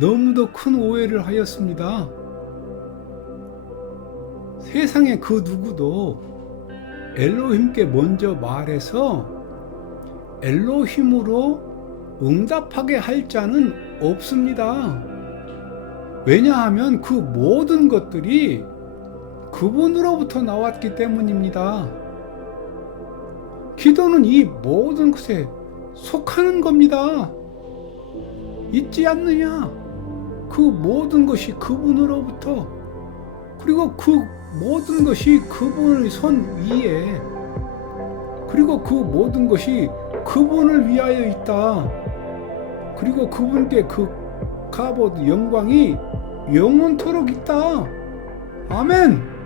너무도 큰 오해를 하였습니다. 세상에 그 누구도 엘로힘께 먼저 말해서 엘로힘으로 응답하게 할 자는 없습니다. 왜냐하면 그 모든 것들이 그분으로부터 나왔기 때문입니다. 기도는 이 모든 것에 속하는 겁니다. 잊지 않느냐? 그 모든 것이 그분으로부터, 그리고 그 모든 것이 그분의 손 위에, 그리고 그 모든 것이 그분을 위하여 있다. 그리고 그분께 그 값어도 영광이 영원토록 있다. 아멘.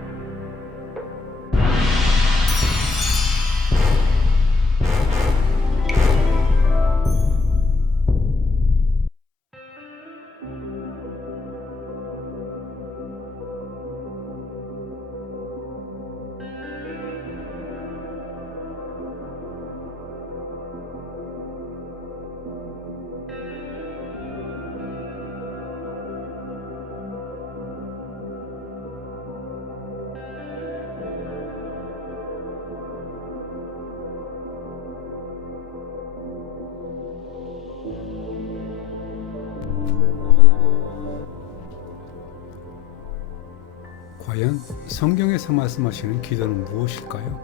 과연 성경에서 말씀하시는 기도는 무엇일까요?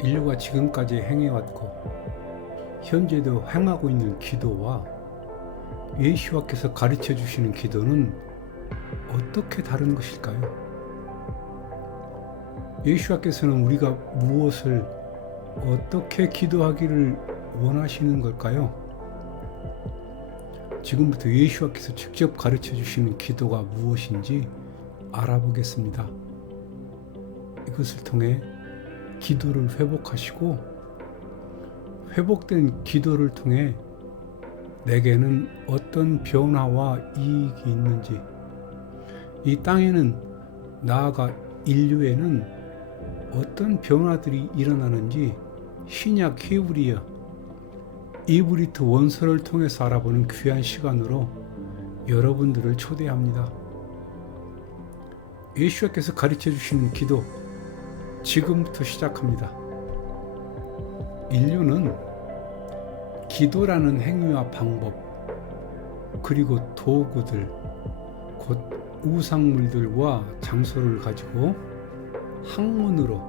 인류가 지금까지 행해왔고 현재도 행하고 있는 기도와 예수와께서 가르쳐 주시는 기도는 어떻게 다른 것일까요? 예수와께서는 우리가 무엇을 어떻게 기도하기를 원하시는 걸까요? 지금부터 예수와께서 직접 가르쳐 주시는 기도가 무엇인지 알아보겠습니다. 이것을 통해 기도를 회복하시고, 회복된 기도를 통해 내게는 어떤 변화와 이익이 있는지, 이 땅에는, 나아가 인류에는 어떤 변화들이 일어나는지 신약 히브리어 이브리트 원서를 통해서 알아보는 귀한 시간으로 여러분들을 초대합니다. 예수께서 가르쳐 주시는 기도, 지금부터 시작합니다. 인류는 기도라는 행위와 방법, 그리고 도구들, 곧 우상물들과 장소를 가지고 학문으로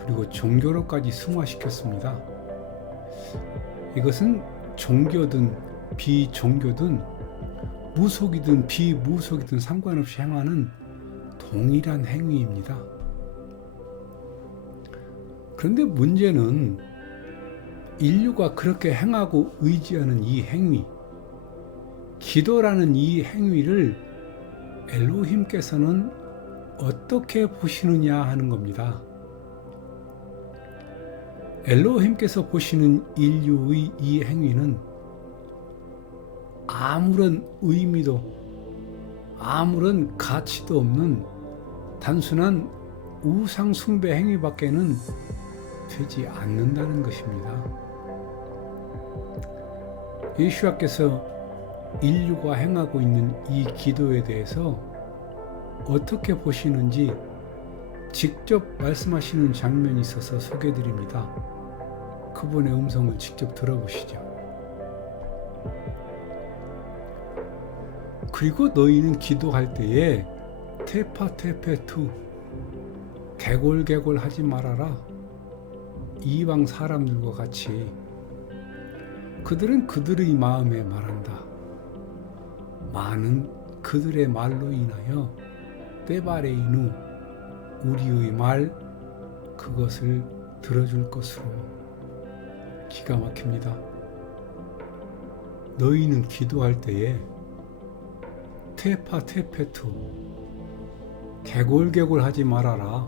그리고 종교로까지 승화시켰습니다. 이것은 종교든 비종교든 무속이든 비무속이든 상관없이 행하는 동일한 행위입니다. 그런데 문제는 인류가 그렇게 행하고 의지하는 이 행위, 기도라는 이 행위를 엘로힘께서는 어떻게 보시느냐 하는 겁니다. 엘로힘께서 보시는 인류의 이 행위는 아무런 의미도 아무런 가치도 없는 단순한 우상 숭배 행위밖에는 되지 않는다는 것입니다. 예수와께서 인류가 행하고 있는 이 기도에 대해서 어떻게 보시는지 직접 말씀하시는 장면이 있어서 소개해드립니다. 그분의 음성을 직접 들어보시죠. 그리고 너희는 기도할 때에 테파테페투, 개골개골 하지 말아라. 이방 사람들과 같이. 그들은 그들의 마음에 말한다. 많은 그들의 말로 인하여 떼바레이누, 우리의 말 그것을 들어줄 것으로. 기가 막힙니다. 너희는 기도할 때에 테파테페투, 개골개골 하지 말아라.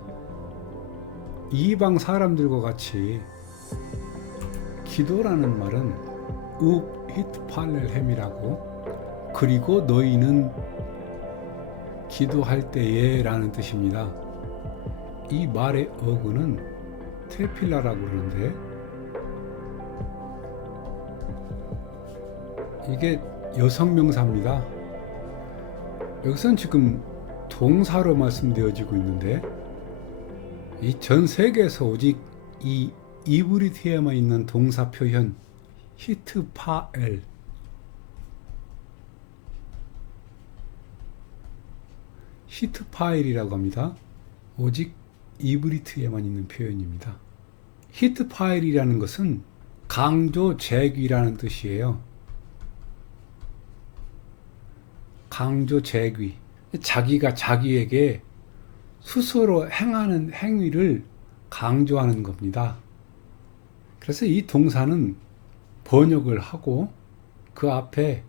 이방 사람들과 같이. 기도라는 말은 읍히트팔렐햄이라고, 그리고 너희는 기도할 때에 라는 뜻입니다. 이 말의 어근은 테필라라고 그러는데, 이게 여성 명사입니다. 여기서는 지금 동사로 말씀되어지고 있는데 이 전 세계에서 오직 이 이브리트에만 있는 동사 표현 히트파엘, 히트파엘이라고 합니다. 오직 이브리트에만 있는 표현입니다. 히트파엘이라는 것은 강조재귀라는 뜻이에요. 강조재귀, 자기가 자기에게 스스로 행하는 행위를 강조하는 겁니다. 그래서 이 동사는 번역을 하고 그 앞에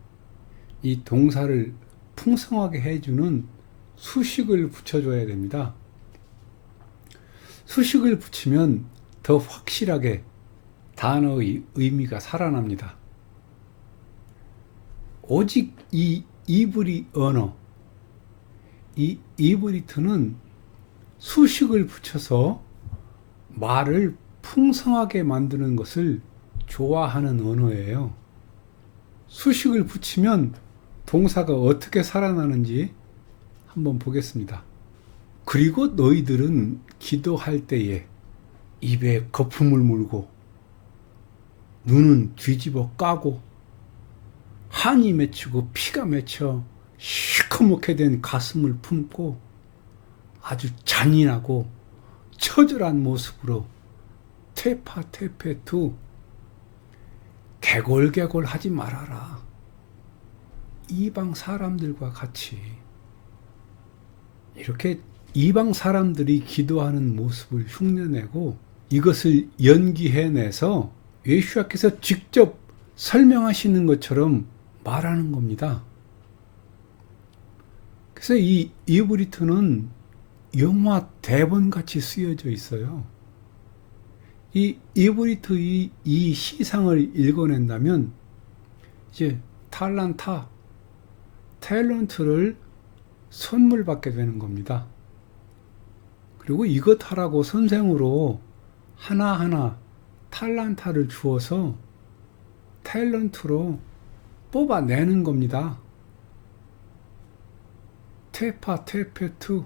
이 동사를 풍성하게 해주는 수식을 붙여줘야 됩니다. 수식을 붙이면 더 확실하게 단어의 의미가 살아납니다. 오직 이 이브리 언어, 이 이브리트는 수식을 붙여서 말을 풍성하게 만드는 것을 좋아하는 언어예요. 수식을 붙이면 동사가 어떻게 살아나는지 한번 보겠습니다. 그리고 너희들은 기도할 때에 입에 거품을 물고 눈은 뒤집어 까고 한이 맺히고 피가 맺혀 시커멓게 된 가슴을 품고 아주 잔인하고 처절한 모습으로 테파테페투 개골개골 하지 말아라. 이방 사람들과 같이 이렇게 이방 사람들이 기도하는 모습을 흉내내고 이것을 연기해내서 예수님께서 직접 설명하시는 것처럼 말하는 겁니다. 그래서 이 이브리트는 영화 대본같이 쓰여져 있어요. 이 이브리트의 이 시상을 읽어낸다면 이제 탤런트를 선물 받게 되는 겁니다. 그리고 이것 하라고 선생으로 하나하나 탈란타를 주어서 탤런트로 뽑아내는 겁니다. 테파테페투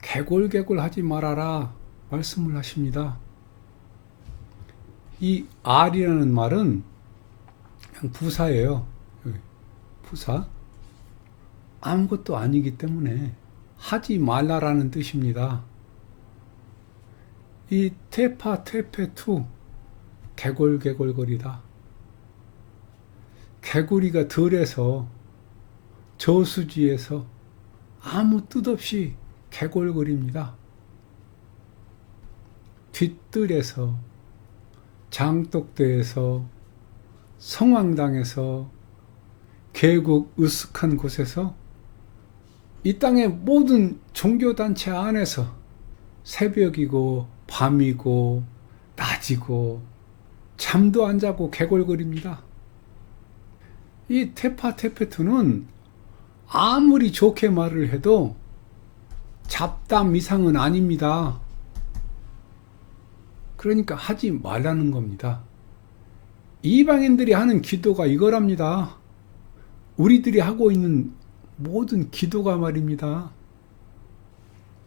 개골개골 하지 말아라 말씀을 하십니다. 이 R이라는 말은 그냥 부사예요. 부사. 아무것도 아니기 때문에 하지 말라라는 뜻입니다. 이 테파테페투 개골개골거리다. 개구리가 들에서 저수지에서 아무 뜻 없이 개골거립니다. 뒷뜰에서 장독대에서 성황당에서 계곡 으슥한 곳에서 이 땅의 모든 종교단체 안에서 새벽이고 밤이고 낮이고 잠도 안 자고 개골거립니다. 이 테파테페투는 아무리 좋게 말을 해도 잡담 이상은 아닙니다. 그러니까 하지 말라는 겁니다. 이방인들이 하는 기도가 이거랍니다. 우리들이 하고 있는 모든 기도가 말입니다.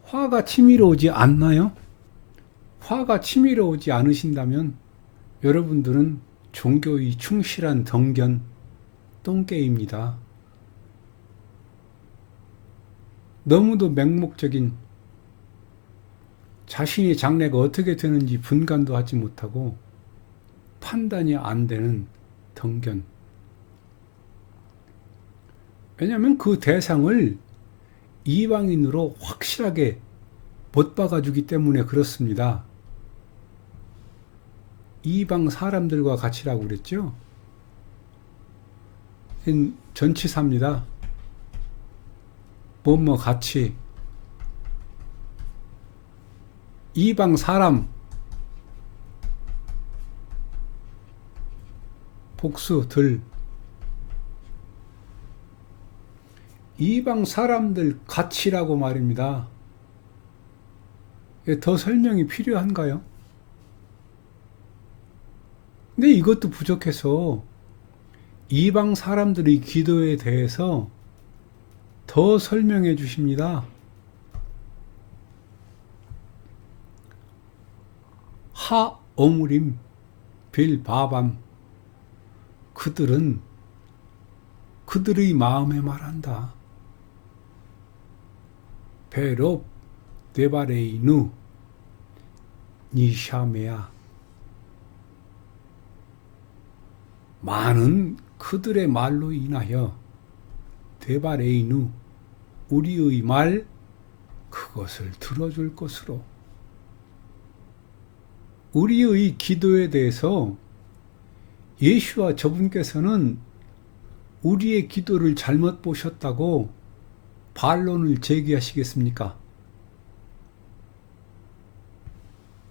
화가 치밀어오지 않나요? 화가 치밀어오지 않으신다면 여러분들은 종교의 충실한 덩견 똥개입니다. 너무도 맹목적인 자신의 장래가 어떻게 되는지 분간도 하지 못하고 판단이 안 되는 덩견. 왜냐하면 그 대상을 이방인으로 확실하게 못 박아주기 때문에 그렇습니다. 이방 사람들과 같이라고 그랬죠. 전치사입니다. 뭐뭐 같이. 이방 사람 복수들. 이방 사람들 같이라고 말입니다. 더 설명이 필요한가요? 근데 이것도 부족해서 이방 사람들의 기도에 대해서 더 설명해 주십니다. 하 어무림 빌 바밤, 그들은 그들의 마음에 말한다. 베롭 데바레이누 니샤메야, 많은 그들의 말로 인하여 데바레이누, 우리의 말 그것을 들어줄 것으로. 우리의 기도에 대해서 예수와 저분께서는 우리의 기도를 잘못 보셨다고 반론을 제기하시겠습니까?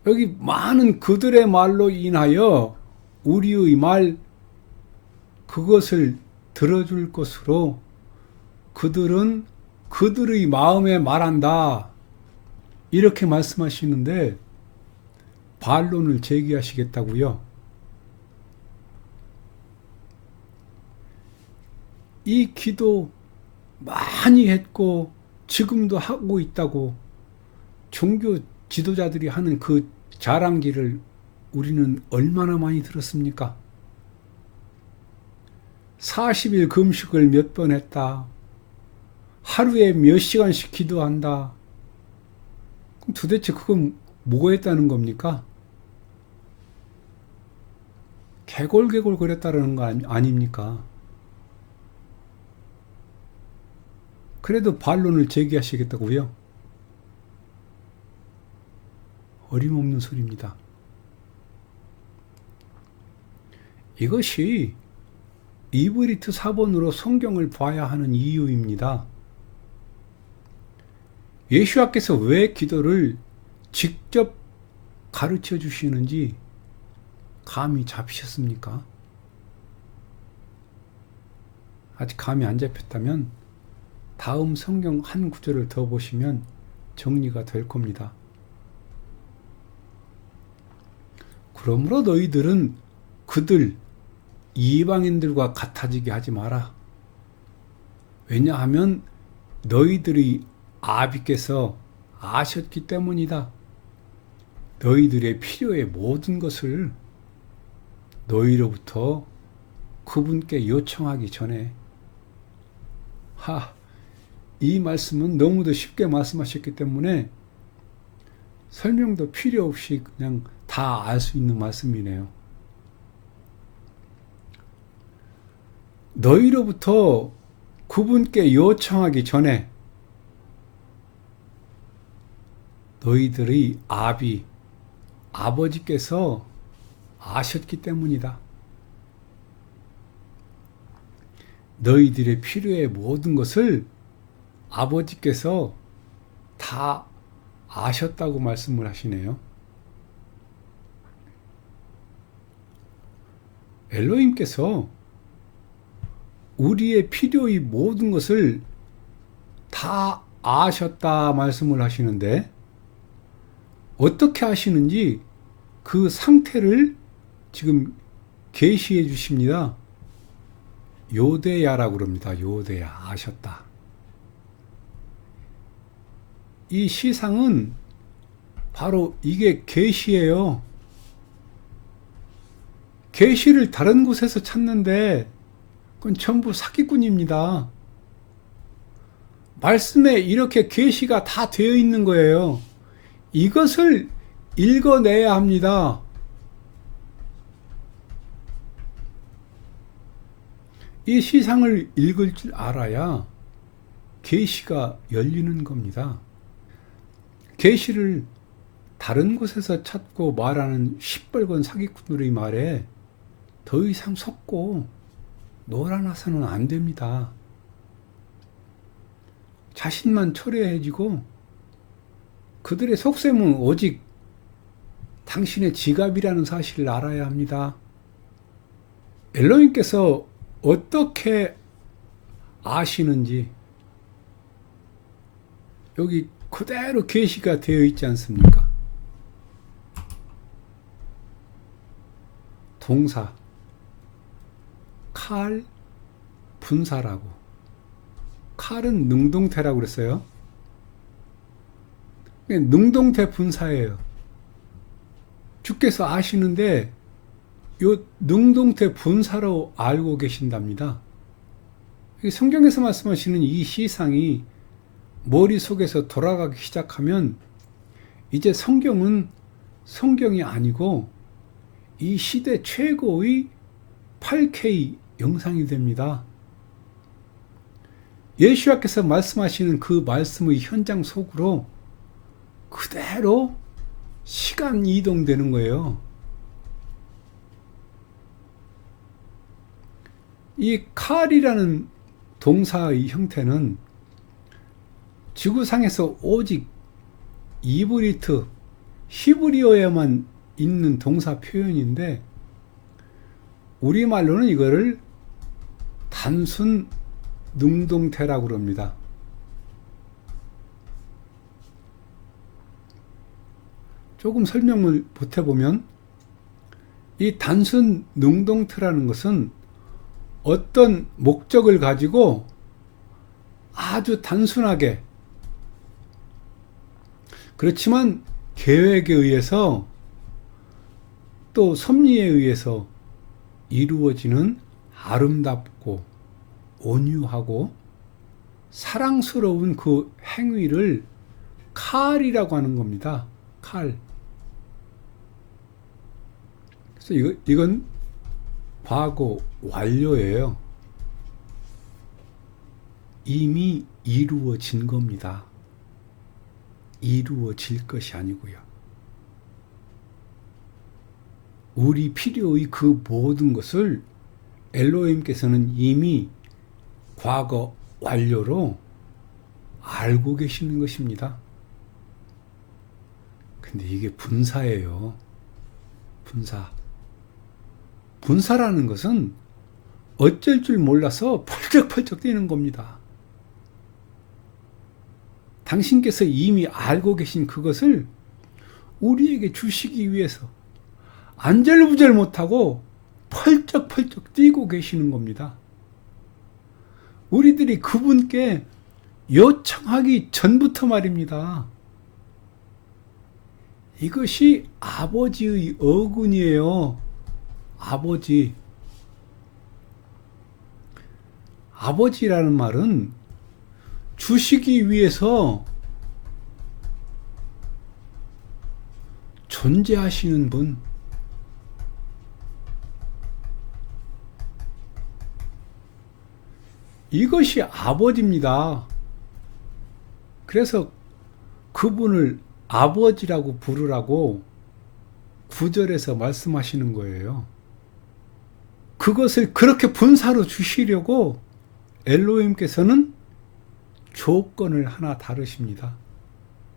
여기 많은 그들의 말로 인하여 우리의 말 그것을 들어줄 것으로 그들은 그들의 마음에 말한다, 이렇게 말씀하시는데 반론을 제기하시겠다고요? 이 기도 많이 했고 지금도 하고 있다고 종교 지도자들이 하는 그 자랑기를 우리는 얼마나 많이 들었습니까? 40일 금식을 몇 번 했다, 하루에 몇 시간씩 기도한다. 그럼 도대체 그건 뭐 했다는 겁니까? 개골개골 거렸다는 거 아닙니까? 그래도 반론을 제기하시겠다고요? 어림없는 소리입니다. 이것이 이브리트 사본으로 성경을 봐야 하는 이유입니다. 예수와께서 왜 기도를 직접 가르쳐 주시는지 감이 잡히셨습니까? 아직 감이 안 잡혔다면 다음 성경 한 구절을 더 보시면 정리가 될 겁니다. 그러므로 너희들은 그들 이방인들과 같아지게 하지 마라. 왜냐하면 너희들의 아비께서 아셨기 때문이다. 너희들의 필요의 모든 것을 너희로부터 그분께 요청하기 전에. 이 말씀은 너무도 쉽게 말씀하셨기 때문에 설명도 필요 없이 그냥 다 알 수 있는 말씀이네요. 너희로부터 그분께 요청하기 전에 너희들의 아버지께서 아셨기 때문이다. 너희들의 필요의 모든 것을 아버지께서 다 아셨다고 말씀을 하시네요. 엘로힘께서 우리의 필요의 모든 것을 다 아셨다 말씀을 하시는데 어떻게 하시는지 그 상태를 지금 계시해 주십니다. 요대야라고 그럽니다. 요대야, 아셨다. 이 시상은 바로 이게 계시예요. 계시를 다른 곳에서 찾는데 그건 전부 사기꾼입니다. 말씀에 이렇게 계시가 다 되어 있는 거예요. 이것을 읽어내야 합니다. 이 시상을 읽을 줄 알아야 계시가 열리는 겁니다. 계시를 다른 곳에서 찾고 말하는 시뻘건 사기꾼들의 말에 더 이상 속고 놀아나서는 안 됩니다. 자신만 초라해지고 그들의 속셈은 오직 당신의 지갑이라는 사실을 알아야 합니다. 엘로힘께서 어떻게 아시는지 여기 그대로 계시가 되어 있지 않습니까? 동사 칼 분사라고. 칼은 능동태라고 그랬어요. 능동태 분사예요. 주께서 아시는데 요 능동태 분사로 알고 계신답니다. 성경에서 말씀하시는 이 시상이 머릿속에서 돌아가기 시작하면 이제 성경은 성경이 아니고 이 시대 최고의 8K 영상이 됩니다. 예수님께서 말씀하시는 그 말씀의 현장 속으로 그대로 시간 이동되는 거예요. 이 칼이라는 동사의 형태는 지구상에서 오직 이브리트, 히브리어에만 있는 동사 표현인데 우리말로는 이거를 단순 능동태라고 그럽니다. 조금 설명을 보태보면 이 단순 능동태라는 것은 어떤 목적을 가지고 아주 단순하게 그렇지만 계획에 의해서 또 섭리에 의해서 이루어지는 아름답고 온유하고 사랑스러운 그 행위를 칼이라고 하는 겁니다. 칼. 그래서 이건 과거 완료예요. 이미 이루어진 겁니다. 이루어질 것이 아니고요. 우리 필요의 그 모든 것을 엘로힘께서는 이미 과거 완료로 알고 계시는 것입니다. 근데 이게 분사예요. 분사. 분사라는 것은 어쩔 줄 몰라서 펄쩍펄쩍 뛰는 겁니다. 당신께서 이미 알고 계신 그것을 우리에게 주시기 위해서 안절부절 못하고 펄쩍펄쩍 뛰고 계시는 겁니다. 우리들이 그분께 요청하기 전부터 말입니다. 이것이 아버지의 어근이에요. 아버지. 아버지라는 말은 주시기 위해서 존재하시는 분. 이것이 아버지입니다. 그래서 그분을 아버지라고 부르라고 9절에서 말씀하시는 거예요. 그것을 그렇게 분사로 주시려고 엘로힘께서는 조건을 하나 다루십니다.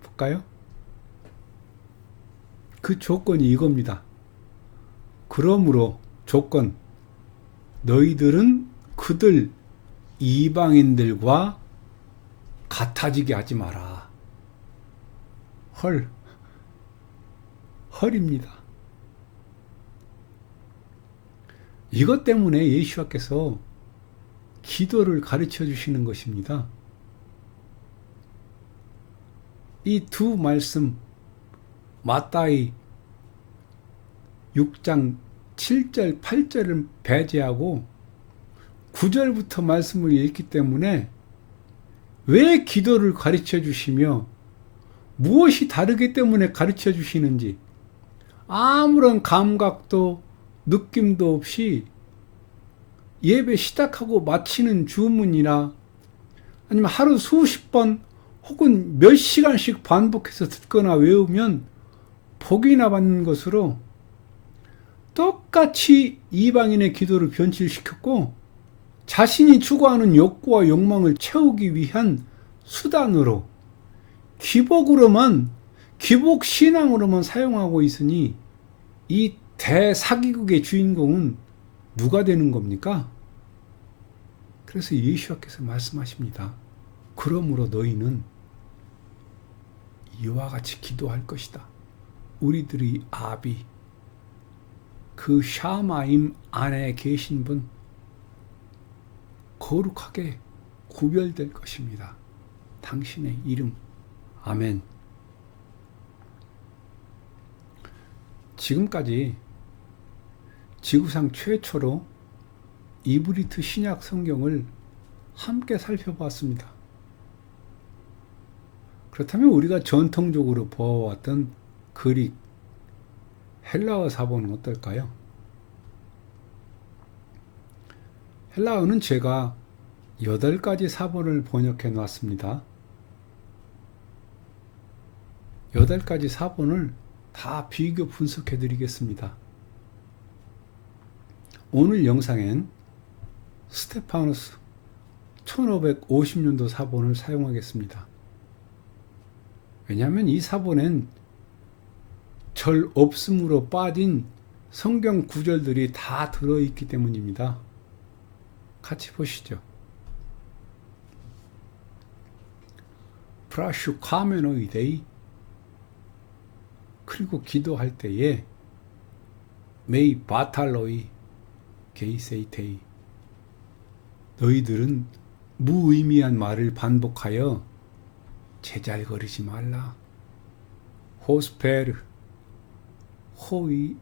볼까요? 그 조건이 이겁니다. 그러므로 조건, 너희들은 그들 이방인들과 같아지게 하지 마라. 헐입니다. 이것 때문에 예수와께서 기도를 가르쳐 주시는 것입니다. 이 두 말씀, 마따이 6장 7절, 8절을 배제하고 9절부터 말씀을 읽기 때문에 왜 기도를 가르쳐 주시며 무엇이 다르기 때문에 가르쳐 주시는지 아무런 감각도 느낌도 없이 예배 시작하고 마치는 주문이나 아니면 하루 수십 번 혹은 몇 시간씩 반복해서 듣거나 외우면 복이나 받는 것으로 똑같이 이방인의 기도를 변질시켰고 자신이 추구하는 욕구와 욕망을 채우기 위한 수단으로 기복으로만 기복 신앙으로만 사용하고 있으니 이 대사기극의 주인공은 누가 되는 겁니까? 그래서 예수께서 말씀하십니다. 그러므로 너희는 이와 같이 기도할 것이다. 우리들의 아비, 그 샤마임 안에 계신 분, 거룩하게 구별될 것입니다. 당신의 이름. 아멘. 지금까지 지구상 최초로 이브리트 신약 성경을 함께 살펴봤습니다. 그렇다면 우리가 전통적으로 보아왔던 그릭, 헬라어 사본은 어떨까요? 헬라어는 제가 8가지 사본을 번역해 놨습니다. 8가지 사본을 다 비교 분석해 드리겠습니다. 오늘 영상엔 스테파누스 1550년도 사본을 사용하겠습니다. 왜냐하면 이 사본엔 절 없음으로 빠진 성경 구절들이 다 들어있기 때문입니다. 같이 보시죠. 프라슈 카메노이데이. 그리고 기도할 때에 메이 바탈로이 게이세이테이. 너희들은 무의미한 말을 반복하여 제잘거리지 말라. 호스페르 호이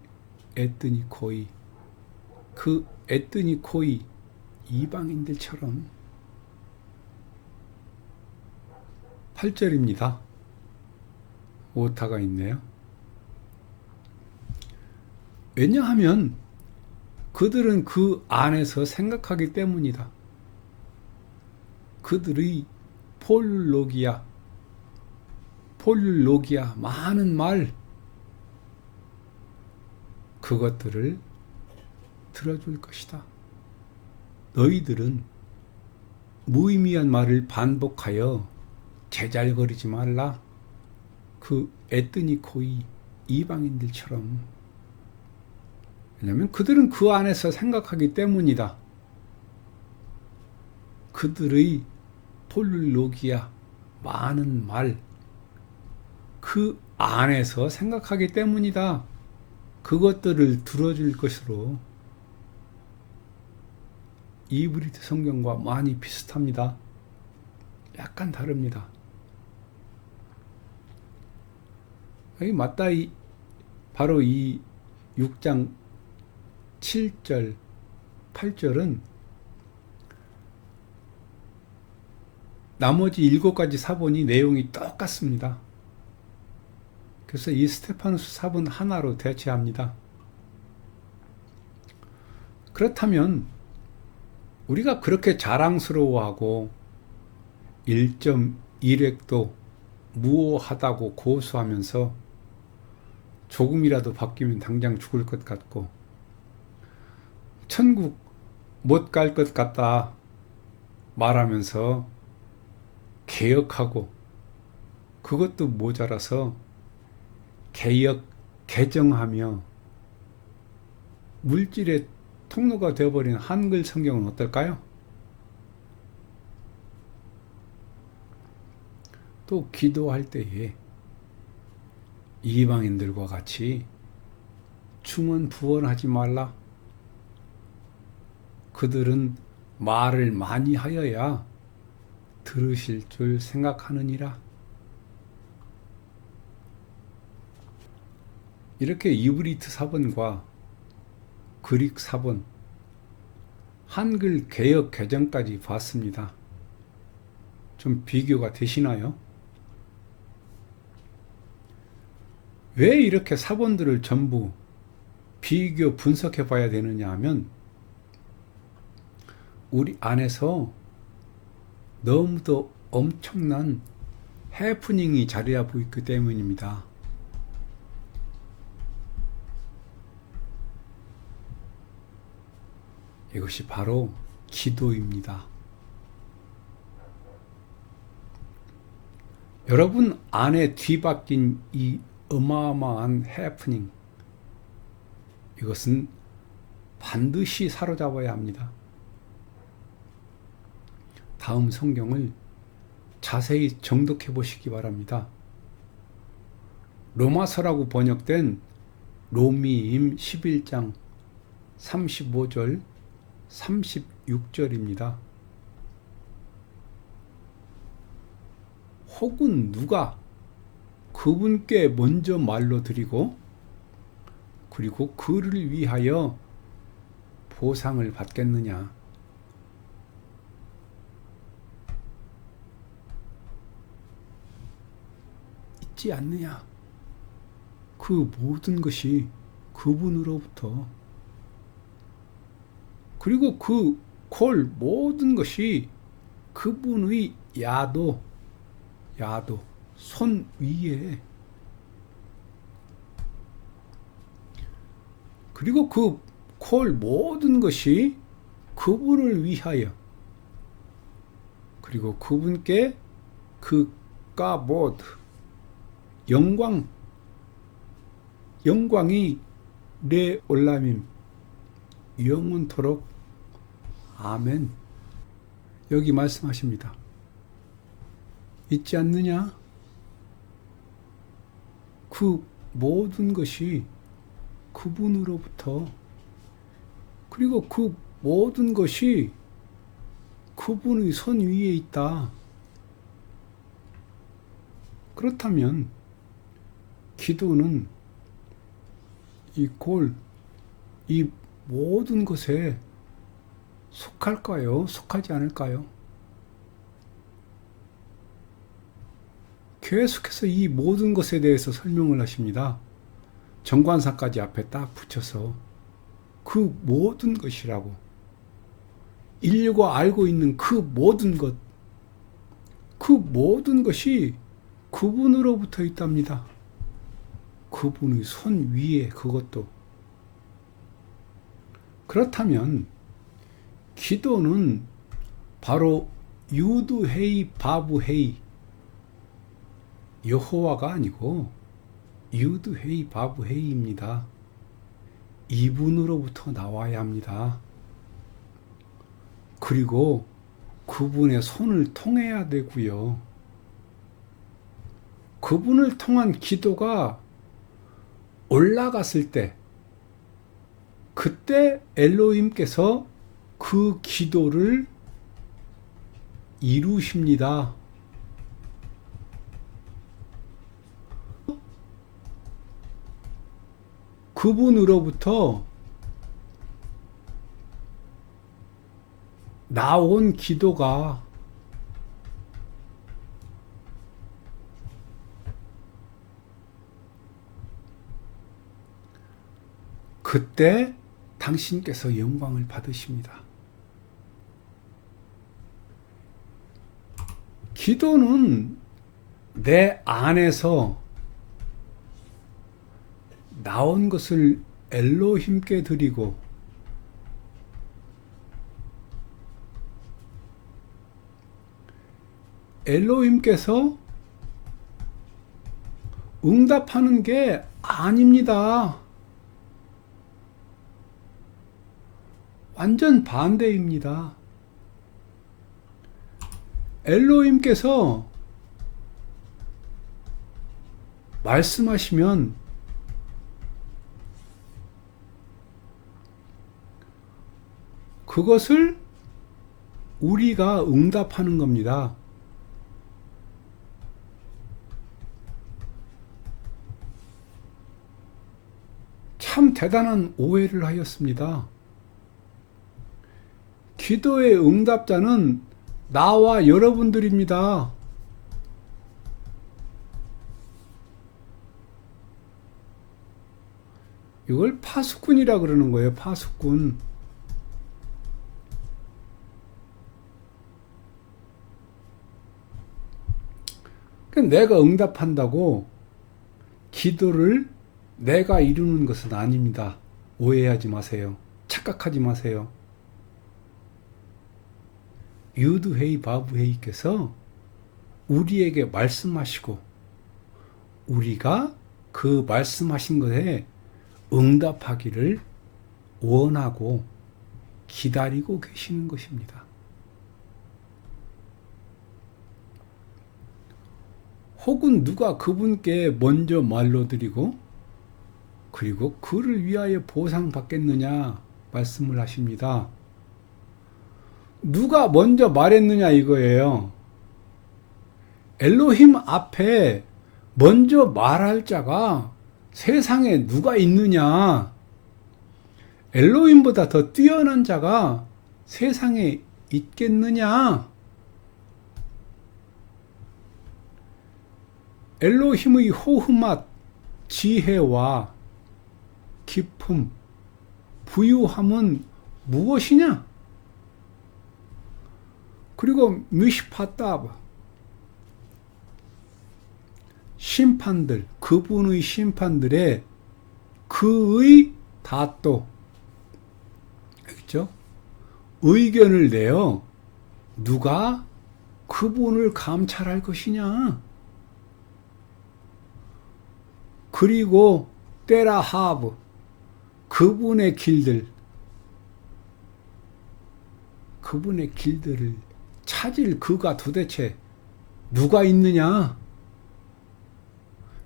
에뜨니코이. 그 에뜨니코이 이방인들처럼. 8절입니다. 오타가 있네요. 왜냐하면 그들은 그 안에서 생각하기 때문이다. 그들의 폴룰로기아, 많은 말, 그것들을 들어줄 것이다. 너희들은 무의미한 말을 반복하여 제잘거리지 말라. 그 에뜨니코이 이방인들처럼. 왜냐하면 그들은 그 안에서 생각하기 때문이다. 그들의 폴룰로기아, 많은 말, 그 안에서 생각하기 때문이다. 그것들을 들어줄 것으로. 이브리트 성경과 많이 비슷합니다. 약간 다릅니다. 여기 마따이 바로 이 6장 7절, 8절은 나머지 7가지 사본이 내용이 똑같습니다. 그래서 이 스테파누스 사본 하나로 대체합니다. 그렇다면 우리가 그렇게 자랑스러워하고 1.1획도 무오하다고 고수하면서 조금이라도 바뀌면 당장 죽을 것 같고 천국 못 갈 것 같다 말하면서 개혁하고 그것도 모자라서 개혁, 개정하며 물질의 통로가 되어버린 한글 성경은 어떨까요? 또 기도할 때에 이방인들과 같이 충언부언하지 말라. 그들은 말을 많이 하여야 들으실 줄 생각하느니라. 이렇게 이브리트 사본과 그릭 사본, 한글 개역 개정까지 봤습니다. 좀 비교가 되시나요? 왜 이렇게 사본들을 전부 비교 분석해 봐야 되느냐 하면 우리 안에서 너무도 엄청난 해프닝이 자리하고 있기 때문입니다. 이것이 바로 기도입니다. 여러분 안에 뒤바뀐 이 어마어마한 해프닝, 이것은 반드시 사로잡아야 합니다. 다음 성경을 자세히 정독해 보시기 바랍니다. 로마서라고 번역된 로미임 11장 35절 36절입니다. 혹은 누가 그분께 먼저 말로 드리고 그리고 그를 위하여 보상을 받겠느냐. 있지 않느냐. 그 모든 것이 그분으로부터 그리고 그 모든 것이 그분의 야도 손 위에 그리고 그 모든 것이 그분을 위하여 그리고 그분께 그 까보드 영광이 내 올라밈 영원토록 아멘. 여기 말씀하십니다. 있지 않느냐? 그 모든 것이 그분으로부터 그리고 그 모든 것이 그분의 손 위에 있다. 그렇다면 기도는 이 모든 것에 속할까요? 속하지 않을까요? 계속해서 이 모든 것에 대해서 설명을 하십니다. 정관사까지 앞에 딱 붙여서 그 모든 것이라고 인류가 알고 있는 그 모든 것이 그분으로부터 있답니다. 그분의 손 위에 그것도. 그렇다면 기도는 바로 유드헤이 바브헤이 여호와가 아니고 유드헤이 바브헤이입니다. 이분으로부터 나와야 합니다. 그리고 그분의 손을 통해야 되고요. 그분을 통한 기도가 올라갔을 때 그때 엘로힘께서 그 기도를 이루십니다. 그분으로부터 나온 기도가 그때 당신께서 영광을 받으십니다. 기도는 내 안에서 나온 것을 엘로힘께 드리고 엘로힘께서 응답하는 게 아닙니다. 완전 반대입니다. 엘로힘께서 말씀하시면 그것을 우리가 응답하는 겁니다. 참 대단한 오해를 하였습니다. 기도의 응답자는 나와 여러분들입니다. 이걸 파수꾼이라 그러는 거예요. 파수꾼. 내가 응답한다고 기도를 내가 이루는 것은 아닙니다. 오해하지 마세요. 착각하지 마세요. 유드헤이 바브헤이께서 우리에게 말씀하시고 우리가 그 말씀하신 것에 응답하기를 원하고 기다리고 계시는 것입니다. 혹은 누가 그분께 먼저 말로 드리고 그리고 그를 위하여 보상받겠느냐 말씀을 하십니다. 누가 먼저 말했느냐 이거예요. 엘로힘 앞에 먼저 말할 자가 세상에 누가 있느냐? 엘로힘보다 더 뛰어난 자가 세상에 있겠느냐? 엘로힘의 호흡맛, 지혜와 깊음, 부유함은 무엇이냐? 그리고 미시파따브, 심판들, 그분의 심판들의 그의 다또, 알겠죠? 의견을 내어 누가 그분을 감찰할 것이냐? 그리고 때라하브, 그분의 길들을 찾을 그가 도대체 누가 있느냐?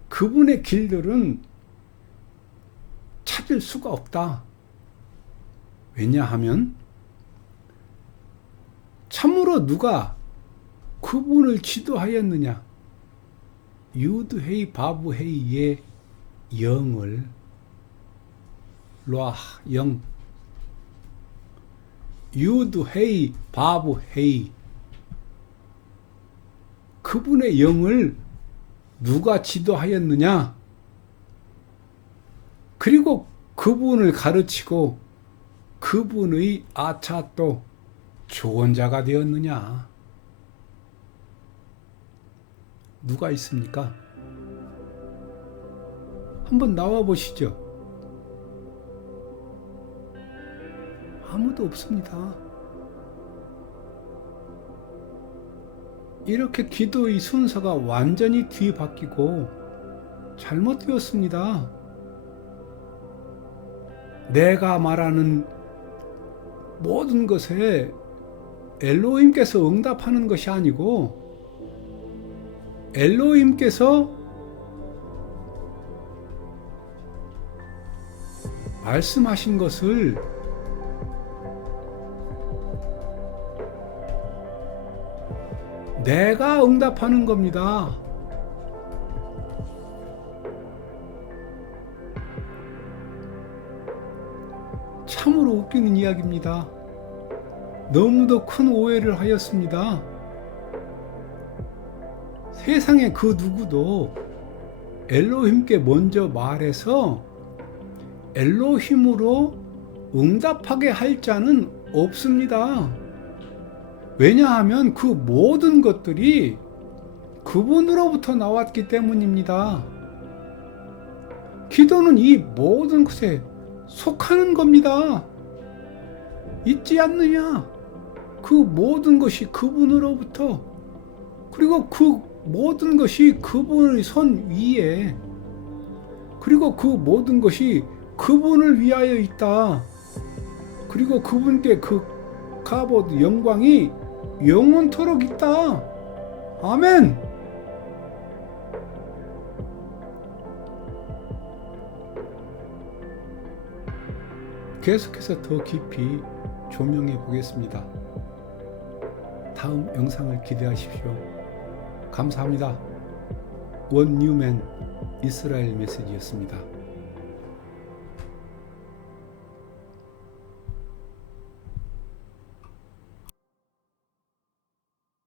그분의 길들은 찾을 수가 없다. 왜냐하면 참으로 누가 그분을 지도하였느냐? 유드헤이 바브헤이의 영을 로아 영 유드헤이 바브헤이 그분의 영을 누가 지도하였느냐? 그리고 그분을 가르치고 그분의 아차또 조언자가 되었느냐? 누가 있습니까? 한번 나와 보시죠. 아무도 없습니다. 이렇게 기도의 순서가 완전히 뒤바뀌고 잘못되었습니다. 내가 말하는 모든 것에 엘로힘께서 응답하는 것이 아니고 엘로힘께서 말씀하신 것을 내가 응답하는 겁니다. 참으로 웃기는 이야기입니다. 너무도 큰 오해를 하였습니다. 세상에 그 누구도 엘로힘께 먼저 말해서 엘로힘으로 응답하게 할 자는 없습니다. 왜냐하면 그 모든 것들이 그분으로부터 나왔기 때문입니다. 기도는 이 모든 것에 속하는 겁니다. 있지 않느냐? 그 모든 것이 그분으로부터, 그리고 그 모든 것이 그분의 손 위에, 그리고 그 모든 것이 그분을 위하여 있다. 그리고 그분께 그 가봇 영광이 영원토록 있다. 아멘. 계속해서 더 깊이 조명해 보겠습니다. 다음 영상을 기대하십시오. 감사합니다. 원 뉴맨 이스라엘 메시지였습니다.